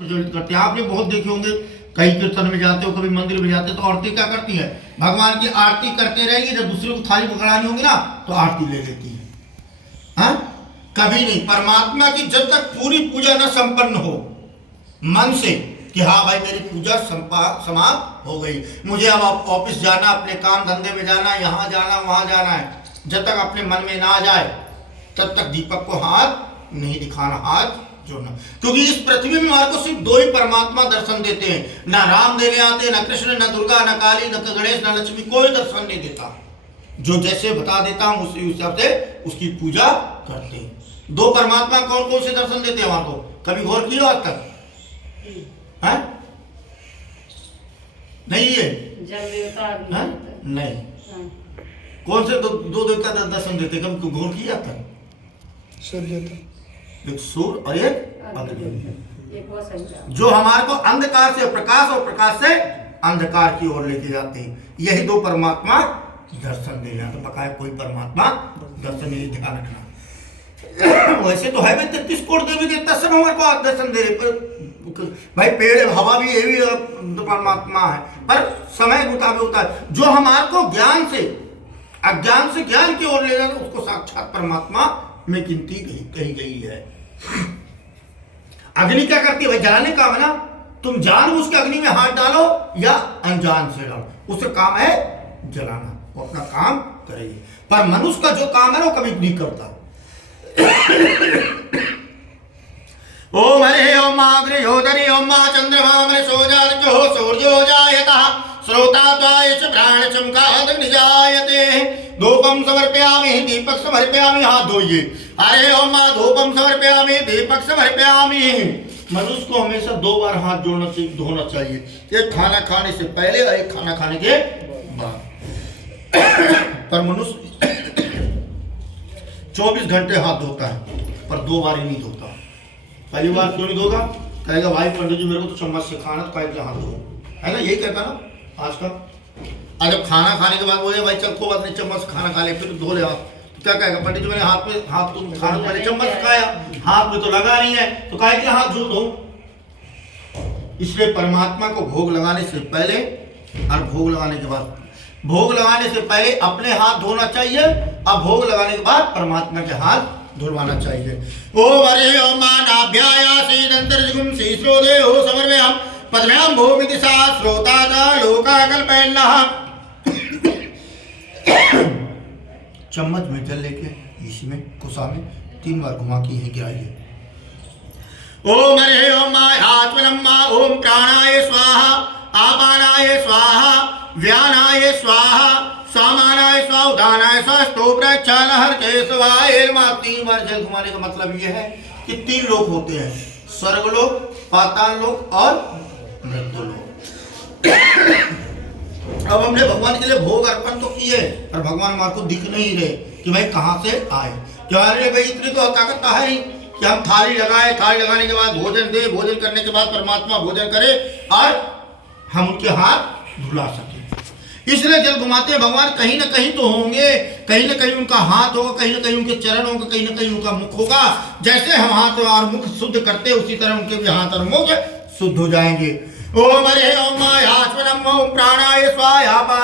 प्रज्वलित करते हैं। आपने बहुत देखे होंगे, कहीं कीर्तन में जाते हो, कभी मंदिर में जाते हो, तो औरतें क्या करती है, भगवान की आरती करते रहेंगी, जब दूसरे को थाली पकड़ानी होगी ना तो आरती ले लेती है। हाँ, कभी नहीं। परमात्मा की जब तक पूरी पूजा न संपन्न हो मन से कि हाँ भाई मेरी पूजा समाप्त हो गई, मुझे अब ऑफिस जाना, अपने काम धंधे में जाना, यहाँ जाना वहाँ जाना है, जब तक अपने मन में ना आ जाए तब तक दीपक को हाथ नहीं दिखाना, हाथ जोड़ना। क्योंकि इस पृथ्वी में हमारे को सिर्फ दो ही परमात्मा दर्शन देते हैं, ना राम देने आते, ना कृष्ण, ना दुर्गा, ना काली, ना गणेश, ना लक्ष्मी, कोई दर्शन नहीं देता। जो जैसे बता देता हूं उसी हिसाब से उसकी पूजा करते हैं। दो परमात्मा कौन कौन से दर्शन देते हैं वहां को, कभी गौर किया आज तक है? नहीं है, जल देवता है? नहीं। कौन से दो देवता दर्शन देते, कभी गौर किया था? एक सूर्य और एक अग्नि, जो हमारे को अंधकार से प्रकाश और प्रकाश से अंधकार की ओर लेके जाते हैं। यही दो परमात्मा दर्शन दे रहे हैं। तो बकाया कोई परमात्मा दर्शन नहीं, ध्यान रखना। वैसे तो है भाई 33 करोड़ देवी देवता सब हमारे को दर्शन दे रहे, पर भाई पेड़ हवा भी ये भी परमात्मा है, पर समय मुताबिक होता है। जो हमारे को ज्ञान से अज्ञान से ज्ञान की ओर ले जाता है उसको साक्षात परमात्मा में गिनती कही गई है। अग्नि क्या करती है भाई, जलाने का है ना, तुम जानबूझ के अग्नि में हाथ डालो या अनजान से डालो, उसका काम है जलाना, वो अपना काम करेगी। पर मनुष्य का जो काम है वो कभी नहीं करता। ओम हरे ओम अग्निहोत्री ओम मा चंद्रमा मृषोजार्यो सूर्यो जायतः श्रोताद्वाय च प्राणचमकाग्निजायते धूपम समर्पयामि दीपक समर्पयामि। हाथ धोइए। अरे ओम मा धूपम समर्पयामि दीपक समर्पयामि। मनुष्य को हमेशा दो बार हाथ धोना चाहिए, एक खाना खाने से पहले और एक खाना खाने के बाद। पर मनुष्य 24 घंटे हाथ धोता है पर दो बार ही नहीं धोता। पहली बार क्यों नहीं धोगा, कहेगा भाई पंडित जी मेरे को तो चम्मच से खाना, तो कहेगा हाथ धो, है ना, यही कहता ना आजकल। और जब खाना खाने के बाद बोले भाई चल को बात नहीं, चम्मच से खाना खा ले फिर धो ले हाथ, तो क्या कहेगा पंडित जी मैंने हाथ में हाथ तो खाना पहले चम्मच खाया, हाथ में तो लगा नहीं है, तो कहे कि हाथ धो। इसलिए परमात्मा को भोग लगाने से पहले और भोग लगाने के बाद, भोग लगाने से पहले अपने हाथ धोना चाहिए और भोग लगाने के बाद परमात्मा के हाथ धुलवाना चाहिए। ओम हरे ओम मानाभ्यायासीदंतर्जुगुम शीश्रोदेहो समर्पयाम पद्म्याम भूमिति सा श्रोतादा लोकाकल्पयन्नः। चम्मच में जल लेके इसमें कुसा में 3 बार घुमा के यही गिराइए। ओम हरे ओम आत्मनम्मा ओम प्राणाय स्वाहा आपानाय स्वाहा व्यानाय स्वाहा सामानाय स्वाहा उदानाय स्वाहा स्तोत्रक्षालहर केशवाय नमः। 3 बार जल घुमाने का मतलब यह है कि 3 लोक होते हैं, स्वर्गलोक, पाताल लोक और मृत्यु लोक। अब हमने भगवान के लिए भोग अर्पण तो किए पर भगवान हमारे को दिख नहीं रहे कि भाई कहाँ से आए। क्या अरे भाई इतनी तो ताकत है ही कि हम थाली लगाए, थाली लगाने के बाद भोजन दे, भोजन करने के बाद परमात्मा भोजन करे और हम उनके हाथ धुला सके। इसलिए जल घुमाते हैं भगवान कहीं ना कहीं तो होंगे, कहीं ना कहीं उनका हाथ होगा, कहीं ना कहीं उनके चरण होंगे, कहीं ना कहीं उनका मुख होगा। जैसे हम हाथ और मुख शुद्ध करते उसी तरह उनके भी हाथ और मुख शुद्ध हो जाएंगे। ओम हरे ओम प्राणाय स्वाहा।